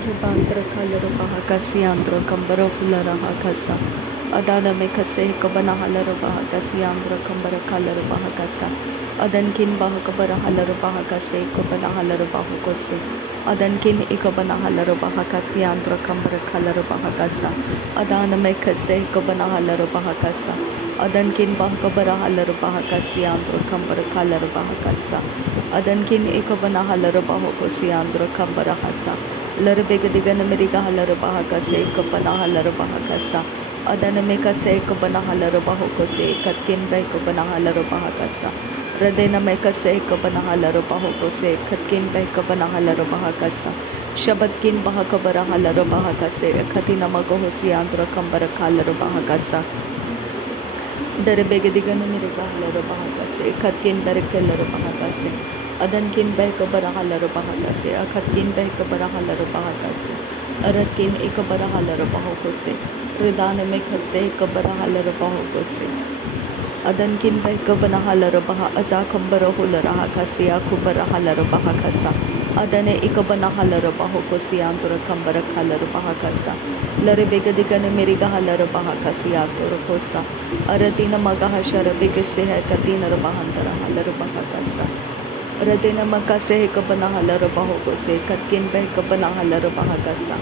Ribantra kalarabaha kasiandra kambara kularaha kasa. Adana me kase kabana halarabaha kasiandra kambara kalarabaha kasa. Adankin baha kabara halarabaha kase kabana halarabaha kose. Adankin ikabana halarabaha kasiandra kambara kalarabaha kasa. Adana me kase kabana halarabaha kasa. Adankin baha kabara halarabaha kasiandra kambara kalarabaha kasa. Adankin ikabana halarabaha kosiandra kambara hasa. Larbegadigan America Halarabaha se Kapana Halarabaha sa Adanameka se Kapana Halarabaho se Katkin by Kapana Halarabaha sa Radena Meka se Kapana Halarabaho se Katkin by Kapana Halarabaha sa Shabatkin Bahakabara Halarabaha se Katina Magohosi Andra Kambara Kalarabaha sa Darabegadigan America Halarabaha se Katkin Berekalarabaha se Adankin by Kabara Halarabaha se Akatkin by Kabara Halarabaha se Aratkin Ikabara Halarabaho se Ridana Mekase Kabara Halarabaho se Adankin by Kabana Halarabaha Azakambara Hularaha Kasia Kubara Halarabaha Kasa Adane Ikabana Halarabaho Kosiandra Kambara Kalarabaha Kasa Larebegadigan America Halarabaha Kasia Torokosa Aratina Magahashara Bigase Katina Rabahantara Halarabaha Kasa Radena Makase Kabana Halarabaho se Katkin by Kabana Halarabaha Kasa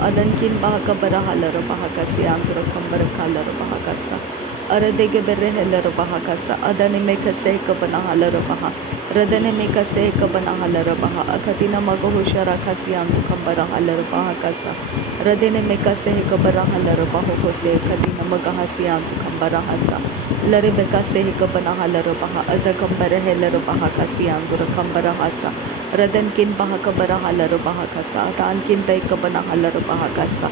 Adankin Bahakabara Halarabaha Kasiandra Kambara Kalarabaha Kasa Aradege Bere Helarabaha Kasa Adani Mekase Kabana Halarabaha Radene Mekase Kabana Halarabaha Akatina Magohushara Kasiandu Kambara Halarabaha Kasa Radene Mekase Kabara Halarabaho se Katina Magahasiandu Kambara Hasa Larebeka se Kabana Halarabaha Azakambara Helarabaha Kasiandu Kambara Hasa Radankin Bahakabara Halarabaha Kasa Adankin Baikabana Halarabaha Kasa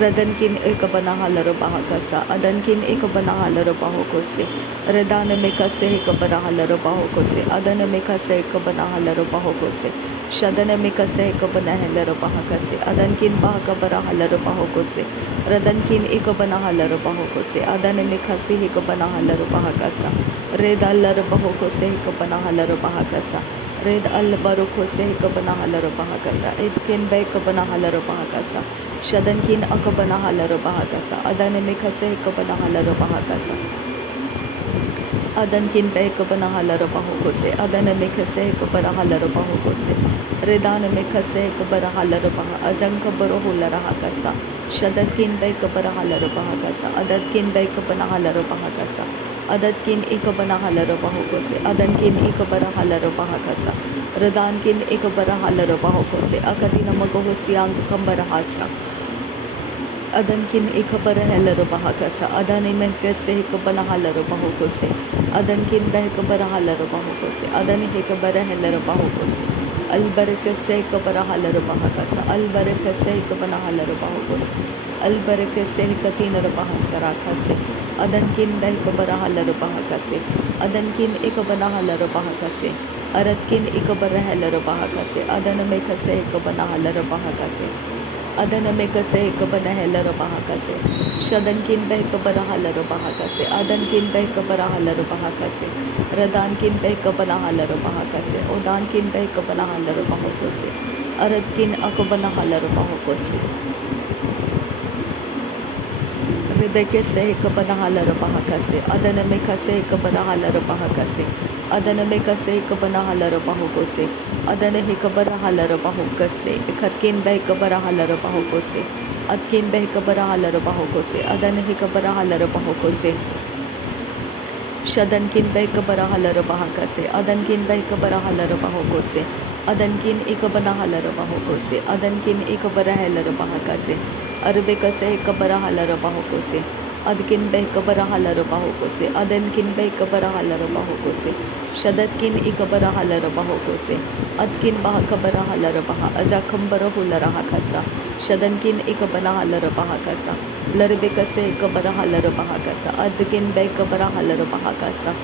Radankin Ekabana Halarabaha Kasa Adankin Ekabana Halarabaho Kose Radana Mekase Kabara Halarabaho Kose Adana Mekase Kabana Halarabaho Kose Shadana Mekase Kabana Halarabaha Kase Adankin Bahakabara Halarabaho Kose Radankin Ekabana Halarabaho Kose Adana Mekase Kabana Halarabaha Kasa Reda Larabaho Kose Kabana Halarabaha Kasa Red al Baruko se Kabana Halarabaha Kasa Edkin Bay Kabana Halarabaha Kasa Shadankin Akabana Halarabaha Kasa Adana Mekase Kabana Halarabaha Kasa Adankin Bay Kabana Halarabaho Kose Adana Mekase Kabara Halarabaho Kose Redana Mekase Kabara Halarabaha Azanka Barohularaha Kasa Shadankin Bay Kabara Halarabaha Kasa Adatkin Bay Kabana Halarabaha Kasa Adatkin Ikabana Halarabaho Kose Adankin Ikabara Halarabaha Kasa Radankin Ikabara Halarabaho Kose Akatina Magohosiang Kambara Hasa Adankin Ikabara Halarabaha Kasa Adani Menkase Hikabana Halarabaho Kose Adankin Behkabara Halarabaho Kose Adani Hikabara Halarabaho Kose Albarakase Kabara Halarabaha Kasa Albarakase Hikabana Halarabaho Kose Albarakase Hikatina Rabahan Sarakase Adankin Behkabara Halarabaha Kase Adankin Ikabana Halarabaha Kase Aratkin Ikabara Halarabaha Kase Adana Mekase Hikabana Halarabaha Kase Adana Mekase Kabana Halarabaha Kase Shadankin Behkabara Halarabaha Kase Adankin Behkabara Halarabaha Kase Radankin Behkabana Halarabaha Kase Odankin Behkabana Halarabaha Kose Aratkin Akabana Halarabaha Kose Rebeke se Kabana Halarabaha Kase Adana Mekase Kabana Halarabaha Kase Adana Mekase Kabana Halarabaho Kose Adana Hikabara Halarabaho Kase Katkin Behkabara Halarabaho Kose Atkin Behkabara Halarabaho Kose Adana Hikabara Halarabaho Kose Shadankin Behkabara Halarabaha Kase Adankin Behkabara Halarabaho Kose Adankin Ikabana Halarabaho Kose Adankin Ikabara Halarabaha Kase Arbeka se Kabara Halarabaho Kose Adkin Behkabara Halarabaho Kose Adankin Behkabara Halarabaho Kose Shadatkin Ikabara Halarabaho Kose Adkin Bahakabara Halarabaha Azakambara Hularaha Kasa Shadankin Ikabana Halarabaha Kasa Larbeka se Kabara Halarabaha Kasa Adkin Behkabara Halarabaha Kasa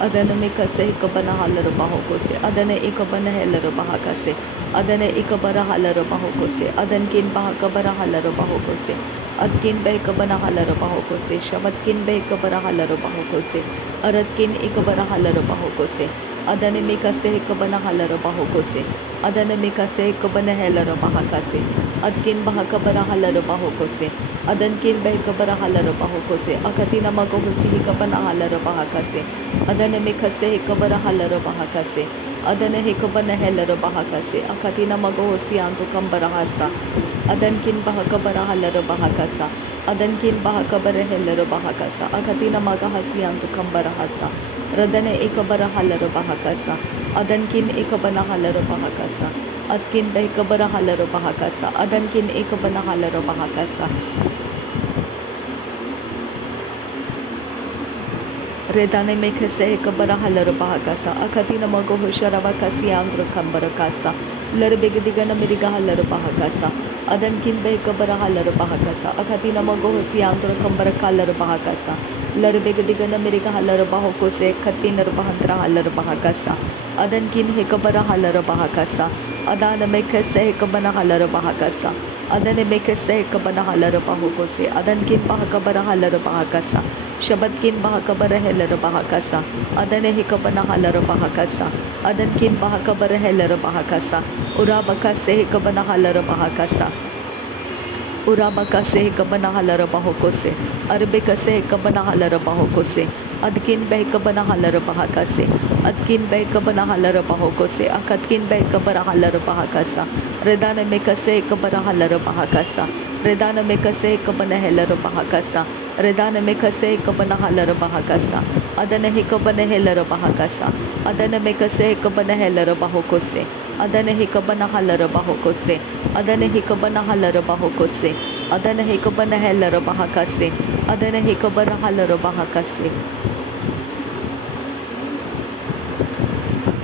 Adana Mekase Kabana Halarabaho Kose Adana Ikabana Halarabaha Kase Adana Ikabara Halarabaho Kose Adankin Bahakabara Halarabaho Kose Adkin Behkabana Halarabaho Kose Shabatkin Behkabara Halarabaho Kose Aratkin Ikabara Halarabaho Kose Adane mikase hekabana halaro bahokose. Adane mikase hekabana helaro bahakase. Adkin bahakabara halaro bahokose. Adankin bahakabara halaro bahokose. Akatina magohosi hekabana halaro bahakase. Adane mikase hekabara halaro bahakase. Adane hekabana helaro bahakase. Akatina magohosi antu kambarahasa. Adankin bahakabara halaro bahakasa. Adankin bahakabara helaro bahakasa. Akatina magahasi antu kambarahasa. Radane ekabara halaro bahakasa. Adankin ekabana halaro bahakasa. Adkin bahakabara halaro bahakasa. Adankin ekabana halaro bahakasa. Redane mekase ekabara halaro bahakasa. Akatina magoho sharava kasi andro kambarakasa. Larbegdigana miriga halaro bahakasa. Adankin behekabara halaro bahakasa. Akatina magoho si andro kambarakala bahakasa. Larbegdigana miriga halaro bahokose. Katina bahandra halaro bahakasa. Adankin hekabara halaro bahakasa. Adana mekase hekabana halaro bahakasa. Adane mekase hekabana halaro bahokose. Adankin bahakabara halaro bahakasa. Shabadkin bahakabara helaro bahakasa. Adane hekabana halaro bahakasa. Adankin bahakabara helaro bahakasa. Urabakase hekabana halaro bahakasa. Urabakase hekabana halaro bahokose. Arbekase hekabana halaro bahokose. Adkin behekabana halaro bahakase. Adkin behekabana halaro bahokose. Akatkin behekabara halaro bahakasa. Redana mekase hekabara halaro bahakasa. Redana mekase hekabana helaro bahakasa. Redana mekase hekabana halaro bahakasa. Adana hekabana helaro bahakasa. Adana mekase hekabana helaro bahokose. Adana hekabana halaro bahokose. Adana hekabana halaro bahokose. Adana hekabana helaro bahakase. Adana hekabara halaro bahakase.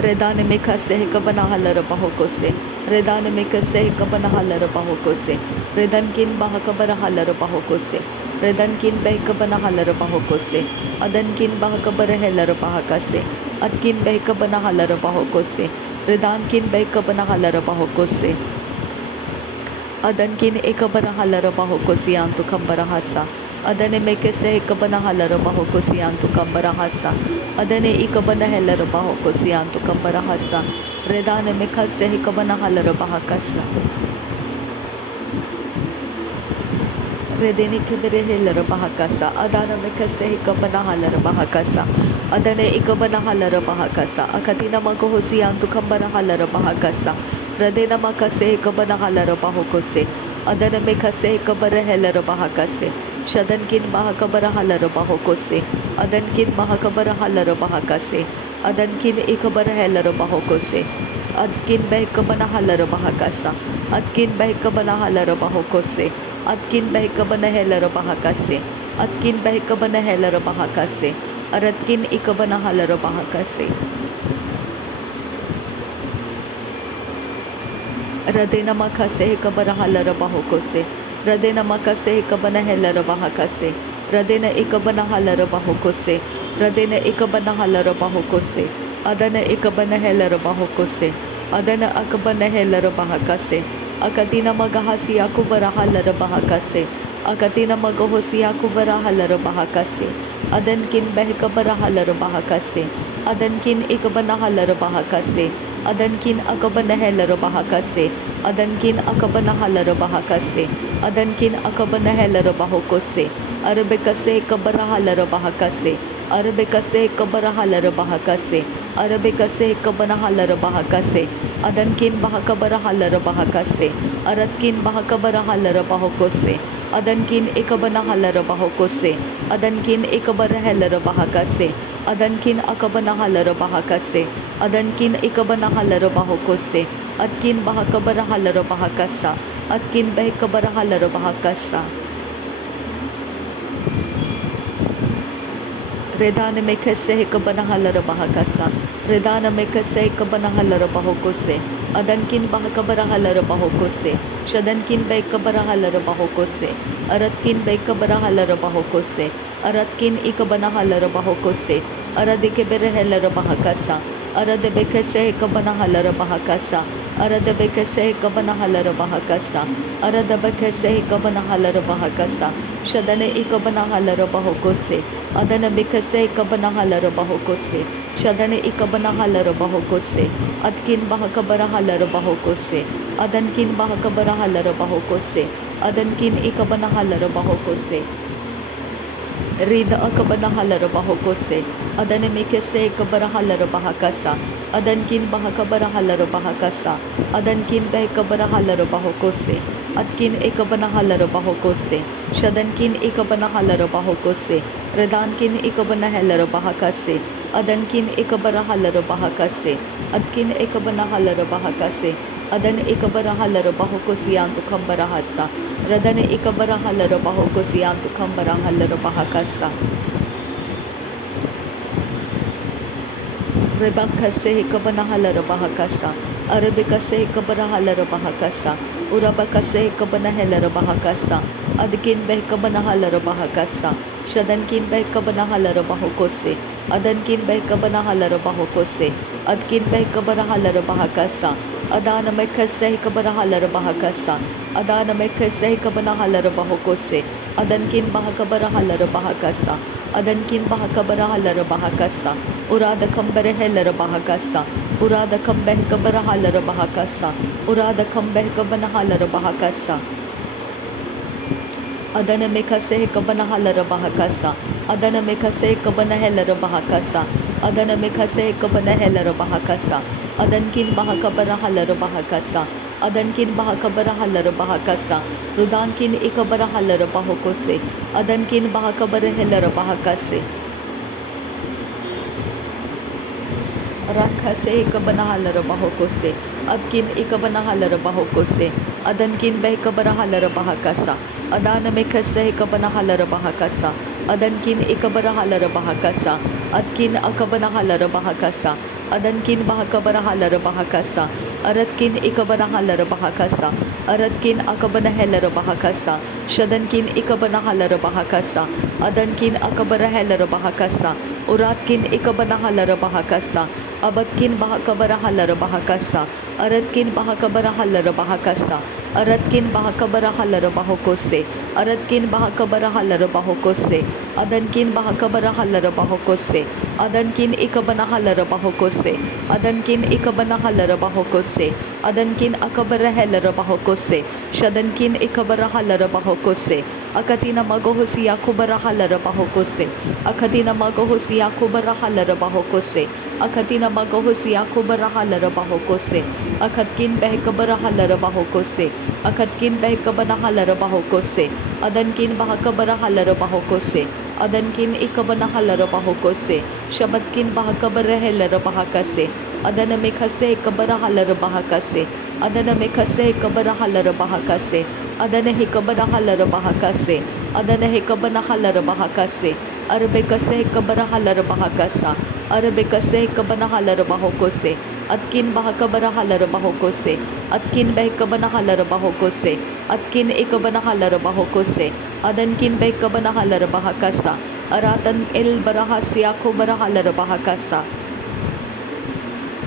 Redane mekase hekabana halaro bahokose. Redane mekase hekabana halaro bahokose. Redankin bahakabara halaro bahokose. Redankin behekabana halaro bahokose. Adankin bahakabara helaro bahakase. Adkin behekabana halaro bahokose. Redankin behekabana halaro bahokose. Adankin ekabana halaro bahokose antu kambarahasa. Adane mekase hekabana halaro bahokose antu kambarahasa. Adane ikabana helaro bahokose antu kambarahasa. Redane mekase hekabana halaro bahakasa. Redene kibere helaro bahakasa. Adana mekase hekabana halaro bahakasa. Adane ikabana halaro bahakasa. Akatina magohosi antu kambara halaro bahakasa. Radena makase hekabana halaro bahokose. Adana mekase hekabara helaro bahakase. Shadankin bahakabara halaro bahokose. Adankin bahakabara halaro bahakase. Adankin ikabara helaro bahokose. Adkin behekabana halaro bahakasa. Adkin behekabana halaro bahokose. Adkin behekabana helaro bahakase. Adkin behekabana helaro bahakase. Aradkin ikabana halaro bahakase. Radena makase hekabara halaro bahokose. Radena makase hekabana helaro bahakase. Radena ikabana halaro bahokose. Radena ikabana halaro bahokose. Adana ikabana helaro bahokose. Adana akabana helaro bahakase. Akatina magahasi akubara halaro bahakase. Akatina magahosi akubara halaro bahakase. Adankin behekabara halaro bahakase. Adankin ikabana halaro bahakase. Adankin akabana helaro bahakase. Adankin akabana halaro bahakase. Adankin akabana helaro bahokose. Arabekase kabara halaro bahakase. Arabekase kabara halaro bahakase. Arabekase kabana halaro bahakase. Adankin bahakabara halaro bahakase. Aratkin bahakabara halaro bahokose. Adankin ikabana halaro bahokose. Adankin ikabara helaro bahakase. Adankin akabana halaro bahakase. Adankin ikabana halaro bahokose. Adkin bahakabara halaro bahakasa. Adkin behekabara halaro bahakasa. Redana mekase hekabana halaro bahakasa. Redana mekase hekabana halaro bahokose. Adankin bahakabara halaro bahokose. Shadankin behekabara halaro bahokose. Aratkin behekabara halaro bahokose. Aratkin ikabana halaro bahokose. Aradike bere helaro bahakasa. Arade bekase hekabana halaro bahakasa. Aradabekase Kabanahalar Bahakasa, Aradabakase Kabanahalar Bahakasa, Shadane Ikabanahalar Bahokose, Adanabekase Kabanahalar Bahokose, Shadane Ikabanahalar Bahokose, Atkin Bahakabarahalar Bahokose, Adankin Bahakabarahalar Bahokose, Adankin Ikabanahalar Bahokose, Rida akabanahalar bahokose, Adanemekese kabarahalar bahakasa, Adankin bahakabarahalar bahakasa, Adankin behkabarahalar bahokose, Atkin ekabanahalar bahokose, Shadankin ekabanahalar bahokose, Redankin ekabanahalar bahakase, Adankin ekabarahalar bahakase, Atkin ekabanahalar bahakase, Adan ikabarahalar bahokosiyantu kambarahasa, Radane ikabarahalar bahokosiyantu kambarahalar bahakasa, Rebakase kabanahalar bahakasa, Arabikase kabarahalar bahakasa, Urabakase kabanahalar bahakasa, Adkin behkabanahalar bahakasa, Shadankin behkabanahalar bahokose, Adankin behkabanahalar bahokose, Adkin behkabarahalar bahakasa, Adana mekase kabarahalar bahakasa, Adana mekase kabanahalar bahokose, Adankin bahakabarahalar bahakasa, Adankin bahakabarahalar bahakasa, Urada kamberehelar bahakasa, Urada kambeh kabarahalar bahakasa, Urada kambeh kabanahalar bahakasa, Adana mekase kabanahalar bahakasa, Adana mekase kabanahalar bahakasa, Adana mekase kabanahalar bahakasa, Adankin bahakabarahalar bahakasa, Adankin bahakabarahalar bahakasa, Rudankin ikabarahalar bahokose, Adankin bahakabarahalar bahakase, Rakase ikabanahalar bahokose, Adkin ikabanahalar bahokose, Adankin behkabarahalar bahakasa, Adana mekase ikabanahalar bahakasa, Adankin ikabarahalar bahakasa, Adkin akabanahalar bahakasa, Adankin bahakabarahalar bahakasa, Aratkin ikabanahalar bahakasa, Aratkin akabanahalar bahakasa, Shadankin ikabanahalar bahakasa, Adankin akabarahalar bahakasa, Uratkin ikabanahalar bahakasa, Abatkin bahakabarahalar bahakasa, Aratkin bahakabarahalar bahakasa, Aratkin bahakabarahalar bahokose, Aratkin bahakabarahalar bahokose, Adankin bahakabarahalar bahokose, Adankin ikabanahalar bahokose, Adankin ikabanahalar bahokose, Adankin akabarahalar bahokose, Shadankin ikabarahalar bahokose, Akatina magohosi akubarahalar bahokose, Akatina magohosi akubarahalar bahokose, Akatina magohosi akubarahalar bahokose, Akatkin behkabarahalar bahokose, Akatkin behkabanahalar bahokose, Adankin bahakabarahalar bahokose, Adankin ikabanahalar bahokose, Shabatkin bahakabarahalar bahakase, Adana mekase kabarahalar bahakase, Adana mekase kabarahalar bahakase, Adana hikabarahalar bahakase, Adana hikabanahalar bahakase, Arbekase kabarahalar bahakasa, Arbekase kabanahalar bahokose, Atkin bahakabarahalar bahokose, Atkin behkabanahalar bahokose, Atkin ikabanahalar bahokose, Adankin behkabanahalar bahakasa, Aratan el barahasya kubarahalar bahakasa,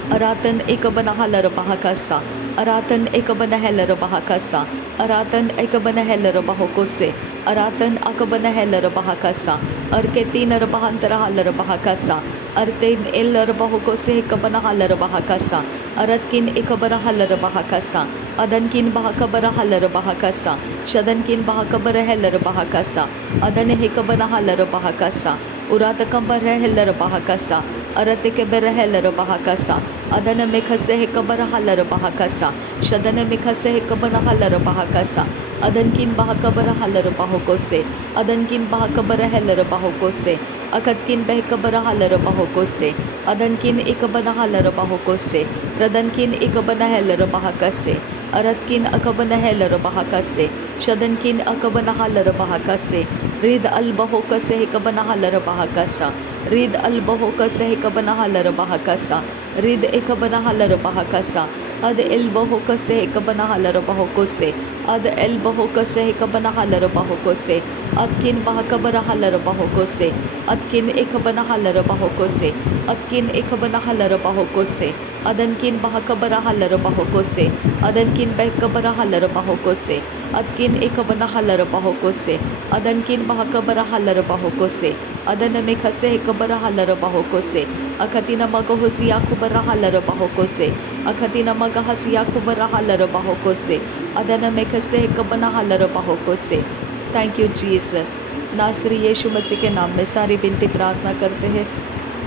Aratan ikabanahalar bahakasa, Aratan ikabanahalar bahakasa, Aratan ikabanahalar bahokose, Aratan akabanahalar bahakasa, Arketin bahantarahalar bahakasa, Artain el bahokose ikabanahalar bahakasa, Aratkin ikabarahalar bahakasa, Adankin bahakabarahalar bahakasa, Shadankin bahakabarahalar bahakasa, Adan hikabanahalar bahakasa, Uratakambarahalar bahakasa, Aratike berahalar bahakasa, Adana mekase hekabarahalar bahakasa, Shadana mekase hekabarahalar bahakasa, Adankin bahakabarahalar bahokose, Adankin bahakabarahalar bahokose, Akatkin behkabarahalar bahokose, Adankin ikabanahalar bahokose, Radankin ikabanahalar bahakase, Aratkin akabanahalar bahakase, Shadankin akabanahalar bahakase, Rid al bahokase hekabanahalar bahakasa, Rid al bahokase hekabanahalar bahakasa, Rid ekabanahalar bahakasa, Ad elboho kose kabana halaro baho kose. Ad elboho kose kabana halaro baho kose. Atkin bahakabara halaro baho kose. Atkin ekabana halaro baho kose. Atkin ekabana halaro baho kose. Adankin bahakabara halaro baho kose. Adankin bahakabara halaro baho kose. Atkin ekabana halaro baho kose. Adankin bahakabara halaro baho kose. Adana mekhase ekabara halaro baho kose. Akatina magahosia kubara halaro baho kose. Akatina magahasia kubara halaro baho kose. Adana mekhase ekabana halaro baho kose. Thank you Jesus. नासरी यीशु मसीह के नाम में सारी विनती प्रार्थना करते हैं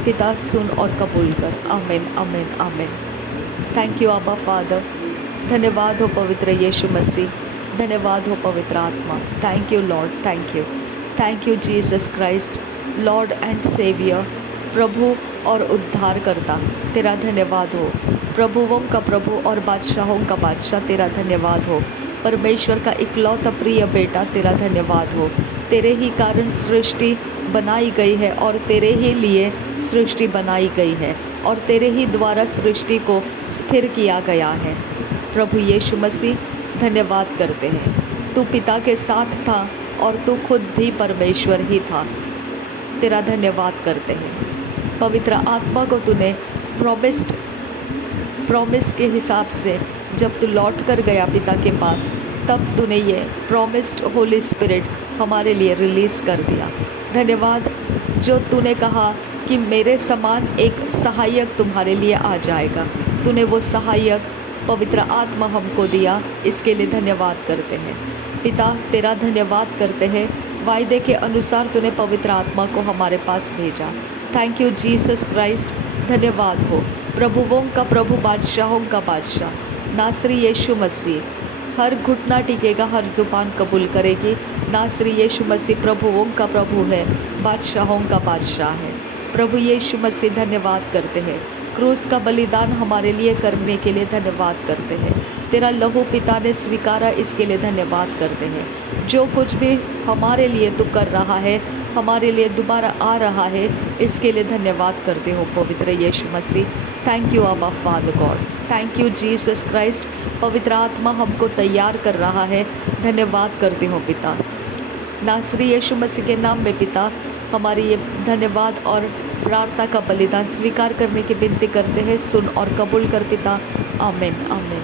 पिता, सुन और कबूल कर। आमीन आमीन आमीन। थैंक यू आबा फादर। धन्यवाद हो पवित्र यीशु मसीह, धन्यवाद हो पवित्र आत्मा। Thank you Lord, thank you Jesus Christ, Lord and saviour, प्रभु और उद्धारकर्ता। तेरा धन्यवाद हो। प्रभुओं का प्रभु और बादशाहों का बादशाह, तेरा धन्यवाद हो। परमेश्वर का इकलौता प्रिय बेटा, तेरा धन्यवाद हो। तेरे ही कारण सृष्टि बनाई गई है और तेरे ही लिए सृष्टि बनाई गई है और तेरे ही द्वारा सृष्टि को स्थिर किया गया है। प्रभु यीशु मसीह, धन्यवाद करते हैं। तू पिता के साथ था और तू खुद भी परमेश्वर ही था। तेरा धन्यवाद करते हैं। पवित्र आत्मा को तूने प्रॉमिस के हिसाब से जब तू लौट कर गया पिता के पास, तब तूने ये प्रॉमिस्ड होली स्पिरिट हमारे लिए रिलीज़ कर दिया। धन्यवाद जो तूने कहा कि मेरे समान एक सहायक तुम्हारे लिए आ जाएगा। तूने वो सहायक पवित्र आत्मा हमको दिया, इसके लिए धन्यवाद करते हैं। पिता, तेरा धन्यवाद करते हैं। वायदे के अनुसार तूने पवित्र आत्मा को हमारे पास भेजा। Thank you Jesus Christ. धन्यवाद हो। प्रभुओं का प्रभु, बादशाहों का बादशाह, नासरी यीशु मसीह। हर घुटना टिकेगा, हर ज़ुबान कबूल करेगी। नासरी यीशु मसीह प्रभुओं का प्रभु है, बादशाहों का बादशाह है। प्रभु यीशु मसीह, धन्यवाद करते हैं। क्रूस का बलिदान हमारे लिए करने के लिए धन्यवाद करते हैं। तेरा लहू पिता ने स्वीकारा, इसके लिए धन्यवाद करते हैं। जो कुछ भी हमारे लिए तू कर रहा है, हमारे लिए दोबारा आ रहा है, इसके लिए धन्यवाद करते हो पवित्र यीशु मसीह। थैंक यू आबा father God. Thank you Jesus Christ. पवित्र आत्मा हमको तैयार कर रहा है। धन्यवाद करते हो पिता। नासरी यीशु मसीह के नाम में पिता, हमारी ये धन्यवाद और प्रार्थना का बलिदान स्वीकार करने की विनती करते हैं। सुन और कबूल कर पिता। आमीन आमीन।